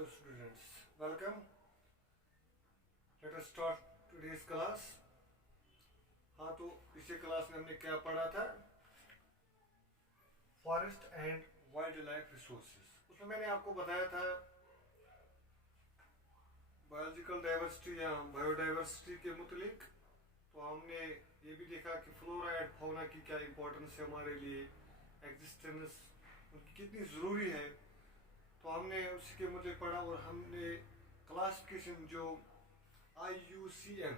Hello students, welcome. Let us start today's class. हाँ तो पिछले क्लास में हमने क्या पढ़ा था? Forest and wild life resources. उसमें मैंने आपको बताया था बायोलॉजिकल डाइवर्सिटी या बायोडाइवर्सिटी के मुतलिक। तो हमने ये भी देखा कि फ्लोरा एंड फौना की क्या इम्पोर्टेंस है हमारे लिए, एग्जिस्टेंस उनकी कितनी ज़रूरी है। तो हमने उसी के मुझे पढ़ा और हमने क्लासिफिकेशन जो IUCN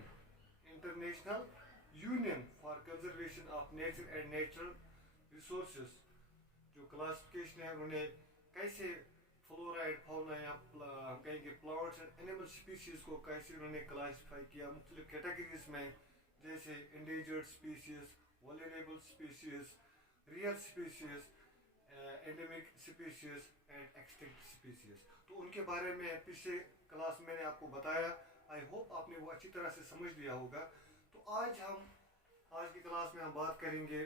international union for conservation of nature and natural resources जो क्लासिफिकेशन है उन्हें कैसे फ्लोरा एंड फौना या हम कहेंगे प्लांट्स एंड एनिमल स्पीशीज को कैसे उन्होंने क्लासिफाई किया मुख्तलिफ कैटेगरीज में, जैसे endangered species, vulnerable species, real species, endemic species and extinct species. तो उनके बारे में पिछले क्लास में मैंने आपको बताया। आई होप आपने वो अच्छी तरह से समझ लिया होगा। तो आज की क्लास में हम बात करेंगे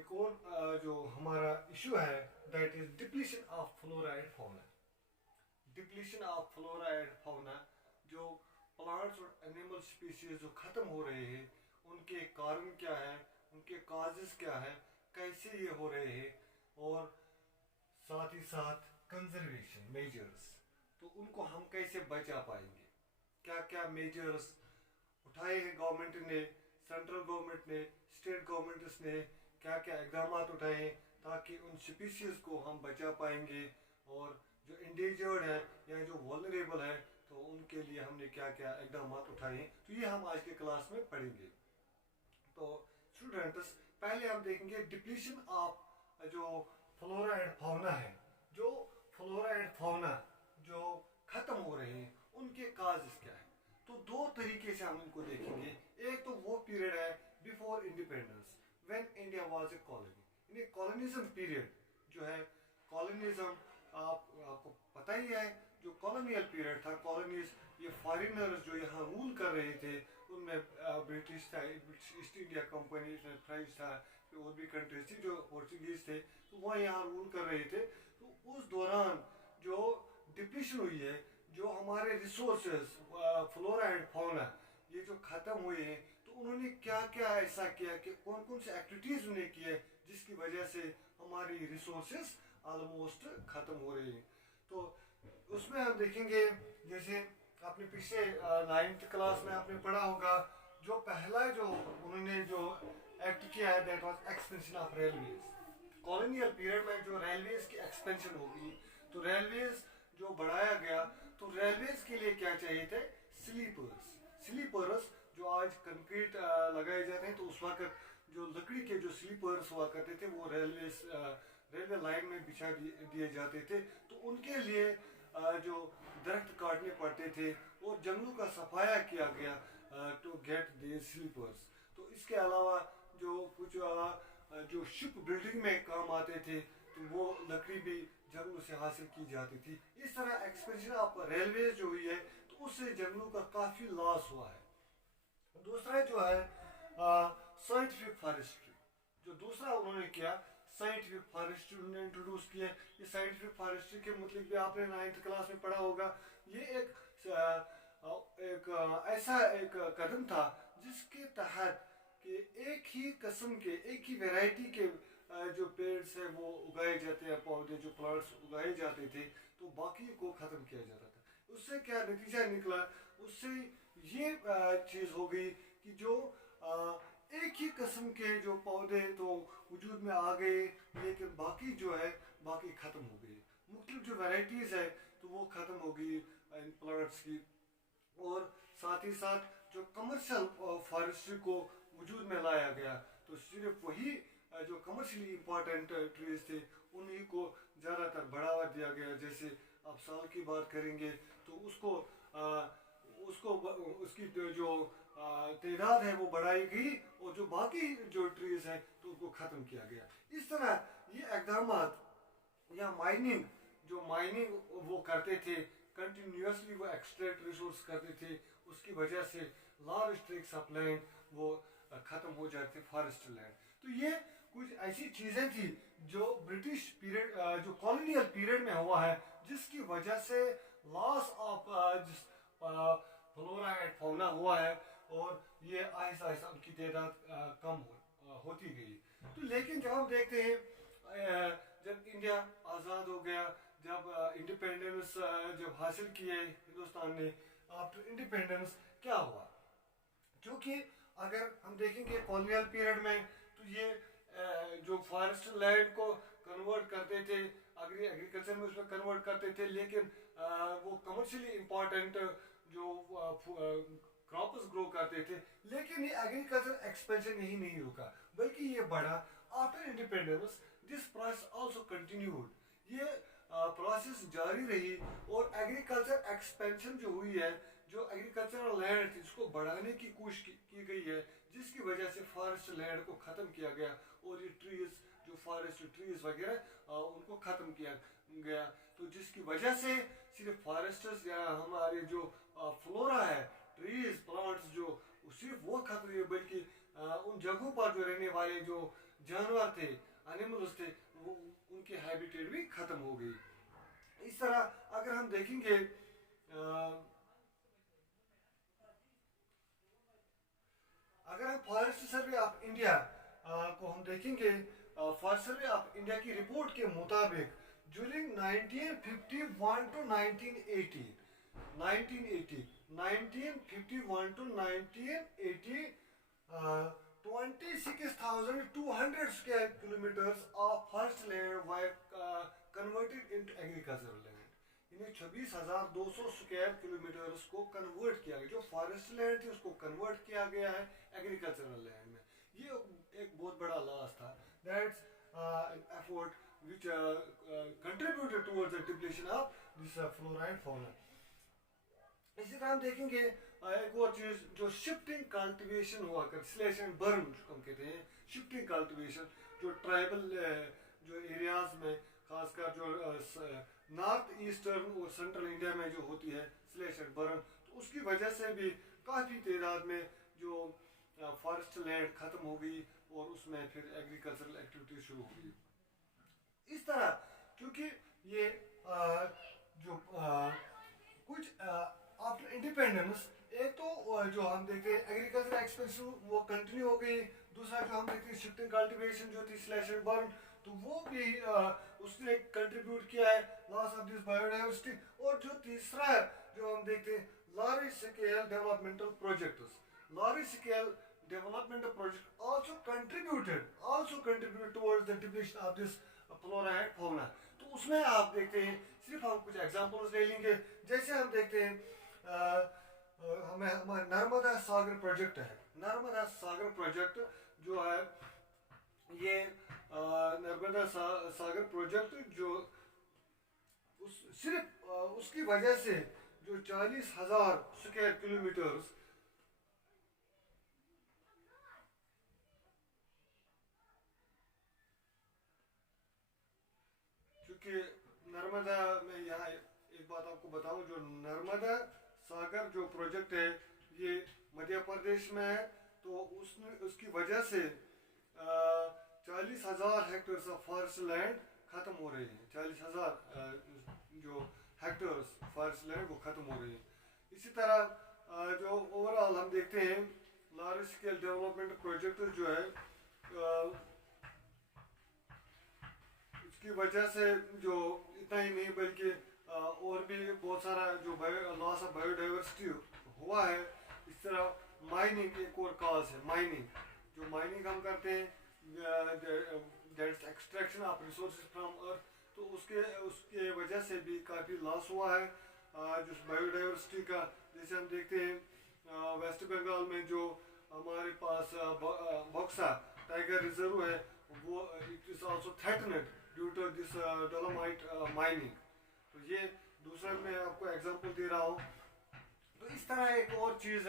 एक और जो हमारा इशू है, that is depletion of flora and fauna. Depletion of flora and fauna, जो प्लांट्स और एनिमल स्पीशीज जो खत्म हो रहे हैं, उनके कारण क्या है, उनके काजेस क्या है, कैसे ये हो रहे हैं, और साथ ही साथ कंजर्वेशन मेजर्स, तो उनको हम कैसे बचा पाएंगे। क्या क्या मेजर्स उठाए हैं गवर्नमेंट ने, सेंट्रल गवर्नमेंट ने, स्टेट गवर्नमेंट्स ने क्या क्या इकदाम उठाए हैं ताकि उन स्पीशीज को हम बचा पाएंगे, और जो इंडेंजर्ड है या जो वल्नरेबल है तो उनके लिए हमने क्या क्या इकदाम उठाए हैं। तो ये हम आज के क्लास में पढ़ेंगे। तो स्टूडेंट्स, पहले हम देखेंगे डिप्लीशन ऑफ जो फ्लोरा एंड फौना है। जो फ्लोरा एंड फौना जो खत्म हो रहे हैं उनके काजेस क्या है। तो दो तरीके से हम इनको देखेंगे। एक तो वो पीरियड है before independence, when India was a colony. यानी कॉलोनिज्म पीरियड जो है, कॉलोनिज्म आपको पता ही है, जो कॉलोनियल पीरियड था, कॉलोनीज ये फॉरेनर्स जो यहाँ रूल कर रहे थे, उनमें ब्रिटिश था, ईस्ट इंडिया कंपनी, फ्रेंच था, और भी कंट्रीज थी जो पोर्चुगीज थे, तो वह यहाँ रूल कर रहे थे। तो उस दौरान जो डिप्लीशन हुई है, जो हमारे रिसोर्सेज फ्लोरा एंड फौना ये जो खत्म हुए हैं, तो उन्होंने क्या क्या ऐसा किया कि कौन कौन से एक्टिविटीज उन्होंने की है जिसकी वजह से हमारी रिसोर्सेज ऑलमोस्ट खत्म हो रही है। तो उसमें हम देखेंगे, जैसे आपने पिछले 9th क्लास में आपने पढ़ा होगा, जो पहला जो उन्होंने जो एक्ट किया है, that was expansion of railways. Colonial period में जो रेलवेज की एक्सपेंशन होगी, तो रेलवेज जो बढ़ाया गया, तो रेलवेज के लिए क्या चाहिए थे, स्लीपर्स जो आज कंक्रीट लगाए जाते हैं, तो उस वक्त जो लकड़ी के जो स्लीपर्स हुआ करते थे वो रेलवे लाइन में बिछा दिए जाते थे। तो उनके लिए जो दरख्त काटने पड़ते थे और जंगलों का सफाया किया गया टू गेट द स्लीपर्स। तो इसके अलावा जो कुछ जो शिप बिल्डिंग में काम आते थे, तो वो लकड़ी भी जंगलों से हासिल की जाती थी। इस तरह एक्सपेंशन ऑफ रेलवेज जो हुई है, तो उससे जंगलों का काफ़ी लॉस हुआ है। दूसरा जो है साइंटिफिक फॉरेस्ट्री, जो दूसरा उन्होंने किया, साइंटिफिक फॉरेस्ट्री उन्होंने इंट्रोड्यूस किया। ये साइंटिफिक फॉरेस्ट्री के मतलब भी आपने 9th क्लास में पढ़ा होगा। ये एक ऐसा एक कदम था जिसके तहत कि एक ही किस्म के, एक ही वैरायटी के जो पेड्स है वो उगाए जाते हैं, पौधे जो प्लांट्स उगाए जाते थे, तो बाकी को ख़त्म किया जाता था। उससे क्या नतीजा निकला, उससे ये चीज़ हो गई कि जो एक ही किस्म के जो पौधे तो वजूद में आ गए, लेकिन बाकी जो है बाकी ख़त्म हो गई। मुख्तलिफ जो वैरायटीज़ है तो वो ख़त्म हो गई इन प्लांट्स की। और साथ ही साथ जो कमर्शियल फॉरेस्ट्री को वजूद में लाया गया, तो सिर्फ वही जो कमर्शियली इम्पोर्टेंट ट्रीज थे उन्हीं को ज़्यादातर बढ़ावा दिया गया। जैसे आप साल की बात करेंगे तो उसकी जो तादाद है वो बढ़ाई गई, और जो बाकी जो ट्रीज हैं तो उनको ख़त्म किया गया। इस तरह ये इकदाम या माइनिंग वो करते थे, कंटिन्यूसली वो एक्सट्रैक्ट रिसोर्स करते थे, उसकी वजह से लार्ज ट्रैक्ट्स ऑफ लैंड वो ख़त्म हो जाते थे, फॉरेस्ट लैंड। तो ये कुछ ऐसी चीज़ें थी जो ब्रिटिश पीरियड जो कॉलोनियल पीरियड में हुआ है, जिसकी वजह से loss of flora and fauna हुआ है, और ये आहिस्ता आहिस्ता उनकी तादाद कम होती गई। तो लेकिन जब हम देखते हैं जब इंडिया आज़ाद हो गया, जब इंडिपेंडेंस जब हासिल किए हिंदुस्तान ने, आफ्टर इंडिपेंडेंस क्या हुआ, क्योंकि अगर हम देखेंगे कॉलोनियल पीरियड में तो ये जो फॉरेस्ट लैंड को कन्वर्ट करते थे, एग्रीकल्चर में उसमें कन्वर्ट करते थे, लेकिन वो कमर्शियली इम्पोर्टेंट जो क्रॉप्स ग्रो करते थे, लेकिन ये एग्रीकल्चर एक्सपेंशन यही नहीं रुका, बल्कि ये बढ़ा after independence. This process also continued, ये प्रोसेस जारी रही, और एग्रीकल्चर एक्सपेंशन जो हुई है, जो एग्रीकल्चरल लैंड थी उसको बढ़ाने की कोशिश की गई है, जिसकी वजह से फॉरेस्ट लैंड को ख़त्म किया गया, और ये ट्रीज जो फॉरेस्ट ट्रीज वगैरह उनको ख़त्म किया गया। तो जिसकी वजह से सिर्फ फॉरेस्टर्स या हमारे जो फ्लोरा है, ट्रीज प्लांट्स, जो सिर्फ वो खत्म हुए, बल्कि उन जगहों पर जो रहने वाले जो जानवर थे, एनिमल्स थे, वो उनकी हैबिटेट भी ख़त्म हो गई। इस तरह अगर हम देखेंगे अगर हम फॉरेस्ट सर्वे ऑफ इंडिया को हम देखेंगे, फॉरेस्ट सर्वे ऑफ इंडिया की रिपोर्ट के मुताबिक during 1951 to 1980 1951 to 1980, 26,200 square kilometers of forest land were converted into agricultural land. इन्हें 26,200 स्क्वायर किलोमीटर्स को कन्वर्ट किया गया, जो फॉरेस्ट लैंड थी उसको कन्वर्ट किया गया है एग्रीकल्चरल लैंड में। ये एक बहुत बड़ा लॉस था, that's an effort which contributed towards the depletion of this flora and fauna. इसी तरह हम देखेंगे एक और चीज जो शिफ्टिंग कल्टीवेशन हुआ कर, स्लैश एंड बर्न जिसको हम कहते हैं, शिफ्टिंग कल्टीवेशन जो ट्राइबल जो एरियाज में, खासकर जो नॉर्थ ईस्टर्न और सेंट्रल इंडिया में जो होती है स्लैश एंड बर्न, तो उसकी वजह से भी काफ़ी तादाद में जो फॉरेस्ट लैंड ख़त्म हो गई, और उसमें फिर एग्रीकल्चरल एक्टिविटीज शुरू हो गई। इस तरह क्योंकि ये जो कुछ आफ्टर इंडिपेंडेंस, एक तो जो हम देखते हैं एग्रीकल्चर एक्सपेंशन वो कंटिन्यू हो गई, दूसरा जो हम देखते हैं शिफ्टिंग कल्टीवेशन जो थी स्लैश एंड बर्न, तो वो भी उसने कंट्रीब्यूट किया है लॉस ऑफ दिस बायोडाइवर्सिटी। और जो तीसरा है जो हम देखते हैं large scale developmental projects, large scale developmental project also contributed towards the depletion of this flora and fauna। तो उसमें आप देखते हैं, सिर्फ हम कुछ एग्जांपल्स ले लेंगे, जैसे हम देखते हैं हमें हमारा नर्मदा सागर प्रोजेक्ट है। नर्मदा सागर प्रोजेक्ट जो है, ये नर्मदा सागर प्रोजेक्ट जो सिर्फ उसकी वजह से जो 40,000 स्क्वायर किलोमीटर्स कि नर्मदा में, यहाँ एक बात आपको बताऊं, जो नर्मदा सागर जो प्रोजेक्ट है ये मध्य प्रदेश में है, तो उसकी वजह से 40,000 हेक्टेयर्स ऑफ फॉरेस्ट लैंड खत्म हो रही है। 40,000 जो हेक्टेयर्स फॉरेस्ट लैंड वो खत्म हो रही है। इसी तरह जो ओवरऑल हम देखते हैं लार्ज स्केल डेवलपमेंट प्रोजेक्ट जो है, की वजह से जो इतना ही नहीं बल्कि और भी बहुत सारा जो लॉस ऑफ बायोडाइवर्सिटी हुआ है। इस तरह माइनिंग एक और कॉज है, माइनिंग जो माइनिंग हम करते हैं, that's extraction of resources from earth, तो उसके वजह से भी काफ़ी लॉस हुआ है जो बायोडाइवर्सिटी का। जैसे हम देखते हैं वेस्ट बंगाल में जो हमारे पास बक्सा टाइगर रिजर्व है, वो it is also threatened due to this dolomite mining. तो ये दूसरा मैं आपको एग्जांपल दे रहा हूँ। तो इस तरह एक और चीज़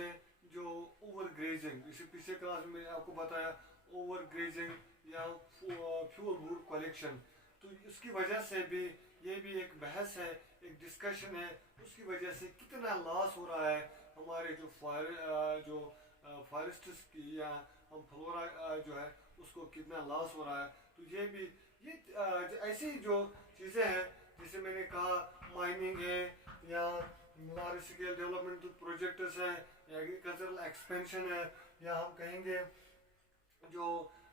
है जो ओवर ग्रेजिंग, इसे पिछले क्लास में आपको बताया, ओवर ग्रेजिंग या फ्यूल वुड कलेक्शन। तो इसकी वजह से भी ये भी एक बहस है, एक डिस्कशन है, उसकी वजह से कितना लॉस हो रहा है हमारे जो फॉरेस्ट्स की, या हम फ्लोरा जो है उसको कितना लॉस हो रहा है। तो ये भी ये ऐसी जो चीज़ें हैं, जैसे मैंने कहा माइनिंग है या लार्ज स्केल डेवलपमेंट प्रोजेक्ट्स हैं या एग्रीकल्चरल एक्सपेंशन है या हम कहेंगे जो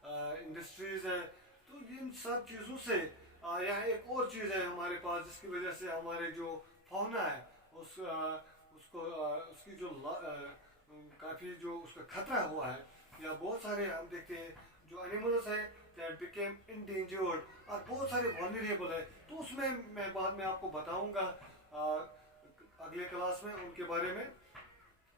इंडस्ट्रीज है। तो इन सब चीज़ों से यहाँ एक और चीज़ है हमारे पास जिसकी वजह से हमारे जो फौना है उसकी जो काफ़ी जो उसका खतरा हुआ है, या बहुत सारे हम देखते हैं जो एनिमल्स है दैट बिकेम इंडेंजर्ड और बहुत सारे वल्नरेबल है। तो उसमें मैं बाद में आपको बताऊंगा अगले क्लास में उनके बारे में।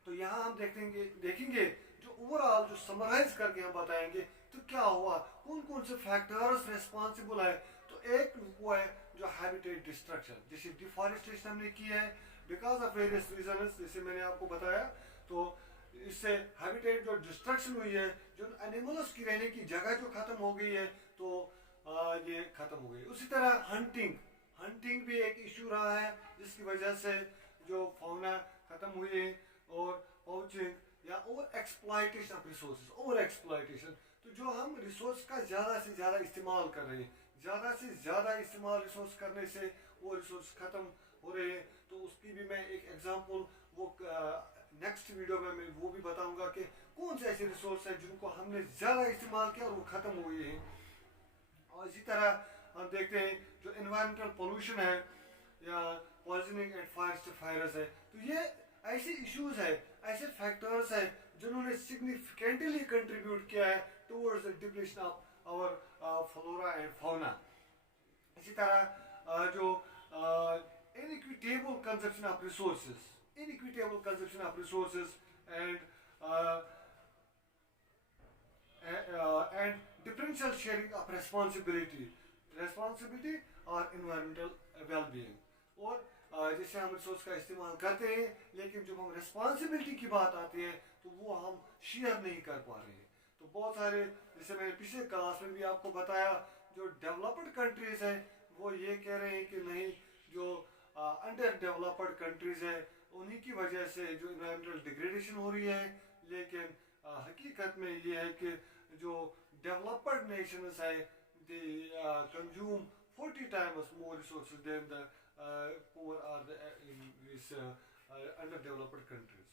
तो यहाँ हम देखेंगे जो ओवरऑल जो समराइज करके हम बताएंगे तो क्या हुआ, कौन कौन से फैक्टर्स रिस्पॉन्सिबल है। तो एक वो है जो हैबिटेट डिस्ट्रक्शन, जैसे डिफॉरेस्टेशन हमने की है बिकॉज ऑफ वेरियस रीजंस, जैसे मैंने आपको बताया। तो इससे हैबिटेट जो डिस्ट्रक्शन हुई है, जो एनिमल्स की रहने की जगह जो खत्म हो गई है, तो ये खत्म हो गई। उसी तरह हंटिंग भी एक इशू रहा है जिसकी वजह से जो फौना खत्म हुई है। और पोचिंग या over exploitation of resources, over exploitation, तो जो हम रिसोर्स का ज़्यादा से ज़्यादा इस्तेमाल कर रहे हैं, ज़्यादा से ज़्यादा इस्तेमाल रिसोर्स करने से वो रिसोर्स ख़त्म हो रहे हैं। तो उसकी भी मैं एक एग्जांपल वो नेक्स्ट वीडियो में मैं वो भी बताऊंगा कि कौन से ऐसे रिसोर्स हैं जिनको हमने ज़्यादा इस्तेमाल किया और वो ख़त्म हो गए हैं। और इसी तरह हम देखते हैं जो एनवायरमेंटल पोल्यूशन है या पॉइजनिंग एंड फायर्स है। तो ये ऐसे इश्यूज है, ऐसे फैक्टर्स है जिन्होंने सिग्निफिकेंटली कंट्रीब्यूट किया है towards the depletion of our flora and fauna. इसी तरह जो inequitable consumption of resources, and differential sharing of responsibility और environmental well-being। और जैसे हम रिसोर्स का इस्तेमाल करते हैं लेकिन जब हम रिस्पॉन्सिबिलिटी की बात आती है तो वो हम शेयर नहीं कर पा रहे हैं। तो बहुत सारे, जैसे मैंने पिछले क्लास में भी आपको बताया, जो डेवलप्ड कंट्रीज हैं वो ये कह रहे हैं कि नहीं, जो अंडर डेवलप्ड कंट्रीज है उन्हीं की वजह से जो इन्वायरमेंटल डिग्रेडेशन हो रही है। लेकिन हकीकत में ये है कि जो डेवलप्ड नेशंस है they consume 40 times more resources than the poor or these underdeveloped countries।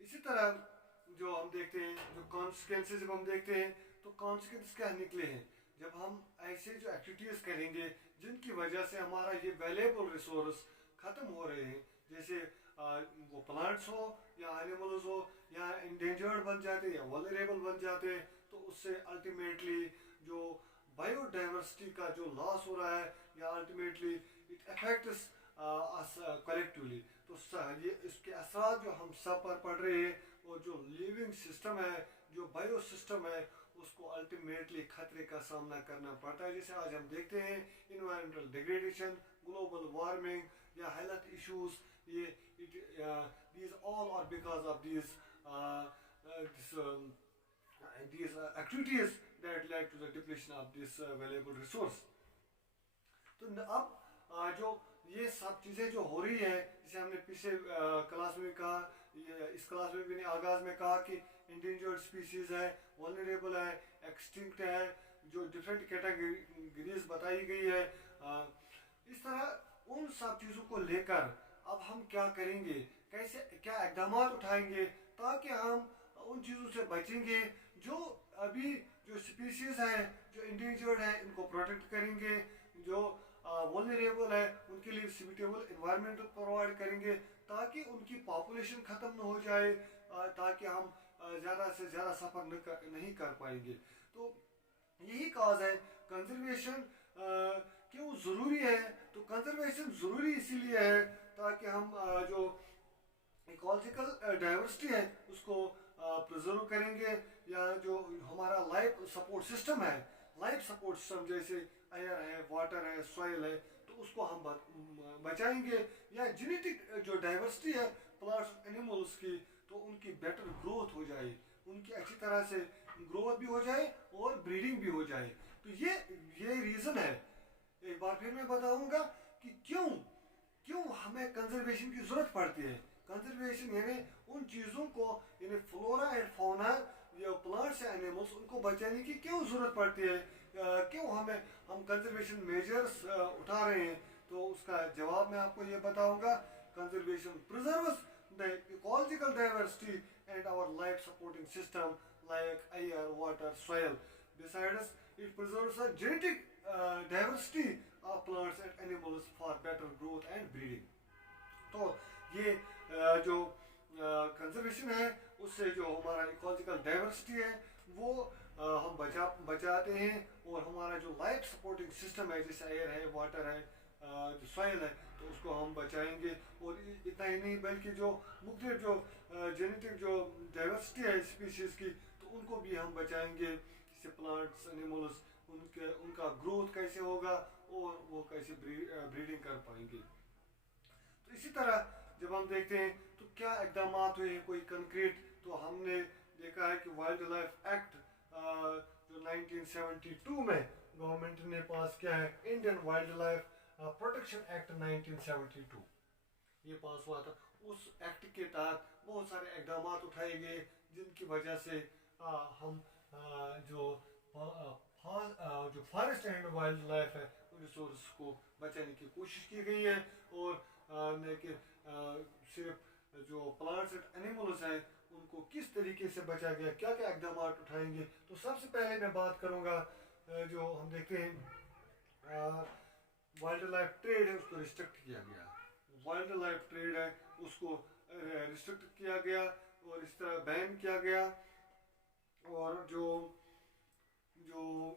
इसी तरह जो हम देखते हैं जो कॉन्सिक्वेंसेज जब हम देखते हैं तो कॉन्सिक्वेंस क्या निकले हैं जब हम ऐसे जो एक्टिविटीज़ करेंगे जिनकी वजह से हमारा ये वैल्यूएबल रिसोर्स ख़त्म हो रहे हैं, जैसे वो प्लांट्स हो या एनिमल्स हो या इंडेंजर्ड बन जाते या वल्नरेबल बन जाते हैं, तो उससे अल्टीमेटली जो बायोडाइवर्सिटी का जो लॉस हो रहा है या ultimately it affects us collectively. तो ये इसके असर जो हम सब पर पड़ रहे हैं और जो लिविंग सिस्टम है, जो बायो सिस्टम है, उसको अल्टीमेटली खतरे का सामना करना पड़ता है। जैसे आज हम देखते हैं इन्वायरमेंटल डिग्रेडेशन, ग्लोबल वार्मिंग या हेल्थ इश्यूज, ये these all are because of these activities that led to the depletion of this valuable resource। तो अब जो ये सब चीज़ें जो हो रही है, जैसे हमने पिछले क्लास में कहा, इस क्लास में भी आगाज में कहा कि इंडेंजर्ड स्पीसीज है, वल्नरेबल है, एक्सटिंक्ट है, जो डिफरेंट कैटेगरीज बताई गई है। इस तरह उन सब चीज़ों को लेकर अब हम क्या करेंगे, कैसे क्या इकदाम उठाएंगे ताकि हम उन चीज़ों से बचेंगे। जो अभी जो स्पीसीज हैं जो इंडेंजर्ड है इनको प्रोटेक्ट करेंगे, जो वल्नरेबल है उनके लिए सूटेबल एनवायरनमेंट प्रोवाइड करेंगे ताकि उनकी पॉपुलेशन ख़त्म न हो जाए, ताकि हम ज़्यादा से ज़्यादा सफ़र नहीं कर पाएंगे। तो यही काज है कंजर्वेशन क्यों ज़रूरी है। तो कंजर्वेशन ज़रूरी इसीलिए है ताकि हम जो इकोलॉजिकल डाइवर्सिटी है उसको प्रिजर्व करेंगे, या जो हमारा लाइफ सपोर्ट सिस्टम है, जैसे एयर है, वाटर है, सॉइल है, तो उसको हम बचाएंगे। या जेनेटिक जो डाइवर्सिटी है प्लांट्स एनिमल्स की, तो उनकी बेटर ग्रोथ हो जाए, उनकी अच्छी तरह से ग्रोथ भी हो जाए और ब्रीडिंग भी हो जाए। तो ये रीज़न है। एक बार फिर मैं बताऊंगा कि क्यों हमें कंजर्वेशन की ज़रूरत पड़ती है। कंजर्वेशन यानी उन चीज़ों को, यानी फ्लोरा एंड फौना ये प्लांट्स हैं एनिमल्स उनको बचाने की क्यों ज़रूरत पड़ती है, क्यों हम कंजर्वेशन मेजर्स उठा रहे हैं, तो उसका जवाब मैं आपको ये बताऊंगा। Conservation preserves the ecological diversity and our life supporting system like air water soil. Besides, it preserves a genetic diversity of plants and animals for better growth and breeding. तो ये जो कंजर्वेशन है उससे जो हमारा इकोलॉजिकल डाइवर्सिटी है वो हम बचाते हैं, और हमारा जो लाइफ सपोर्टिंग सिस्टम है जैसे एयर है वाटर है जो सॉइल है तो उसको हम बचाएंगे। और इतना ही नहीं बल्कि जो मुख्तलिफ जो जेनेटिक जो डाइवर्सिटी है स्पीशीज़ की तो उनको भी हम बचाएंगे, जैसे प्लांट्स एनिमल्स उनका ग्रोथ कैसे होगा और वो कैसे ब्रीडिंग कर पाएंगे। तो इसी तरह जब हम देखते हैं तो क्या इकदाम हुए हैं कोई कंक्रीट, तो हमने देखा है कि वाइल्ड लाइफ एक्ट जो 1972 में गवर्नमेंट ने पास किया है, Indian wild life protection act 1972 ये पास हुआ था। उस एक्ट के तहत बहुत सारे इकदाम उठाए गए जिनकी वजह से हम जो फॉरेस्ट एंड वाइल्ड लाइफ है उन रिसोर्स को बचाने की कोशिश की गई है। और न कि सिर्फ जो प्लांट्स एंड एनिमल्स हैं उनको किस तरीके से बचा गया, क्या क्या इकदाम उठाएंगे। तो सबसे पहले मैं बात करूंगा जो हम देखते हैं वाइल्ड लाइफ ट्रेड है उसको रिस्ट्रिक्ट किया गया। वाइल्ड लाइफ ट्रेड है उसको रिस्ट्रिक्ट किया गया और इस तरह बैन किया गया। और जो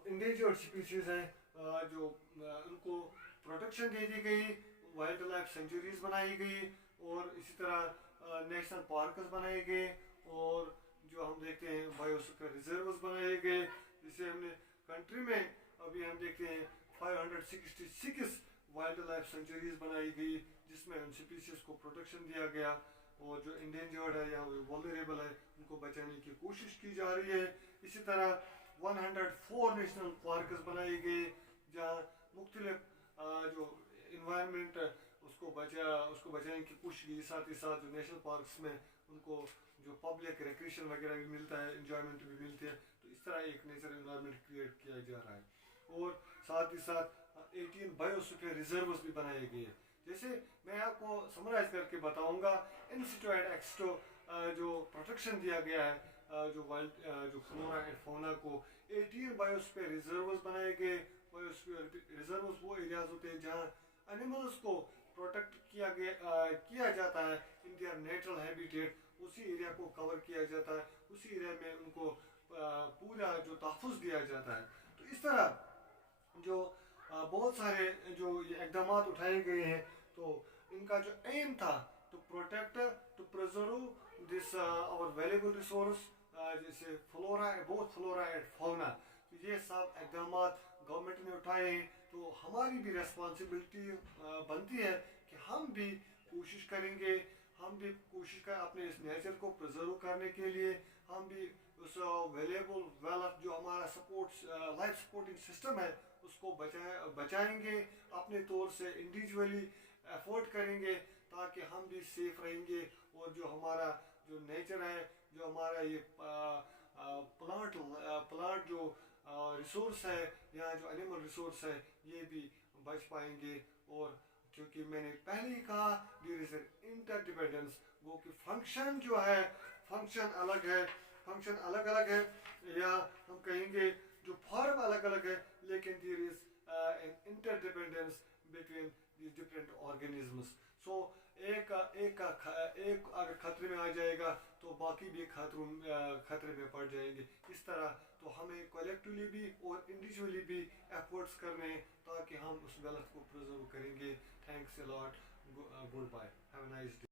इंडेंजर्ड स्पीशीज हैं जो उनको प्रोटेक्शन दे दी गई, वाइल्ड लाइफ सेंचुरीज बनाई गई और इसी तरह नेशनल पार्कस बनाए गए, और जो हम देखते हैं बायोस्फीयर रिजर्व्स बनाए गए। जिसे हमने कंट्री में अभी हम देखते हैं 566 वाइल्ड लाइफ सेंचुरीज बनाई गई जिसमें उन स्पीशीज को प्रोटेक्शन दिया गया, और जो इंडेंजर्ड है या वल्नरेबल है उनको बचाने की कोशिश की जा रही है। इसी तरह 104 नेशनल पार्कस बनाए गए जहाँ मुख्तलिफ जो इन्वायरमेंट उसको बचाने की कोशिश की, साथ ही साथ जो नेशनल पार्क्स में उनको जो पब्लिक रिक्रिएशन वगैरह भी मिलता है, इंजॉयमेंट भी मिलती है। तो इस तरह एक नेचर इन्वायरमेंट क्रिएट किया जा रहा है। और साथ ही साथ 18 बायोस्फीयर रिजर्व्स भी बनाए गए। जैसे मैं आपको समराइज करके बताऊंगा, इन सिटू एंड एक्सटो जो प्रोटेक्शन दिया गया है जो फ्लोरा एंड फौना को 18 बायोस्फीयर रिजर्व्स बनाए गए। बायोस्फीयर रिजर्व्स वो एरियाज होते हैं जहाँ एनिमल्स को प्रोटेक्ट किया जाता है इन देयर नेचुरल हैबिटेट, उसी एरिया को कवर किया जाता है, उसी एरिया में उनको पूरा जो तहफ़्फ़ुज़ दिया जाता है। तो इस तरह जो बहुत सारे जो ये इक़दाम उठाए गए हैं तो इनका जो एम था to protect to preserve this our valuable resource जैसे बोथ फ्लोरा एंड फौना। तो ये सब इक़दाम गवर्नमेंट ने उठाए हैं, तो हमारी भी रिस्पॉन्सिबिलिटी बनती है कि हम भी कोशिश करेंगे, हम भी कोशिश करें अपने इस नेचर को प्रिजर्व करने के लिए, हम भी उस वैल्यूएबल वेल्थ जो हमारा लाइफ सपोर्टिंग सिस्टम है उसको बचाएंगे, अपने तौर से इंडिविजुअली एफर्ट करेंगे ताकि हम भी सेफ रहेंगे। और जो हमारा जो नेचर है, जो हमारा ये प्लांट जो रिसोर्स है या जो एनिमल रिसोर्स है ये भी बच पाएंगे। और क्योंकि मैंने पहले ही कहा देयर इज एन इंटरडिपेंडेंस, वो कि फंक्शन जो है फंक्शन अलग अलग है या हम कहेंगे जो फॉर्म अलग अलग है, लेकिन there is an interdependence between these different organisms. So एक अगर खतरे में आ जाएगा तो बाकी भी खतरे में पड़ जाएंगे। इस तरह तो हमें कलेक्टिवली भी और इंडिविजुअली भी एफर्ट्स करने ताकि हम उस वेल्थ को प्रिजर्व करेंगे। Thanks a lot, goodbye, have a nice day.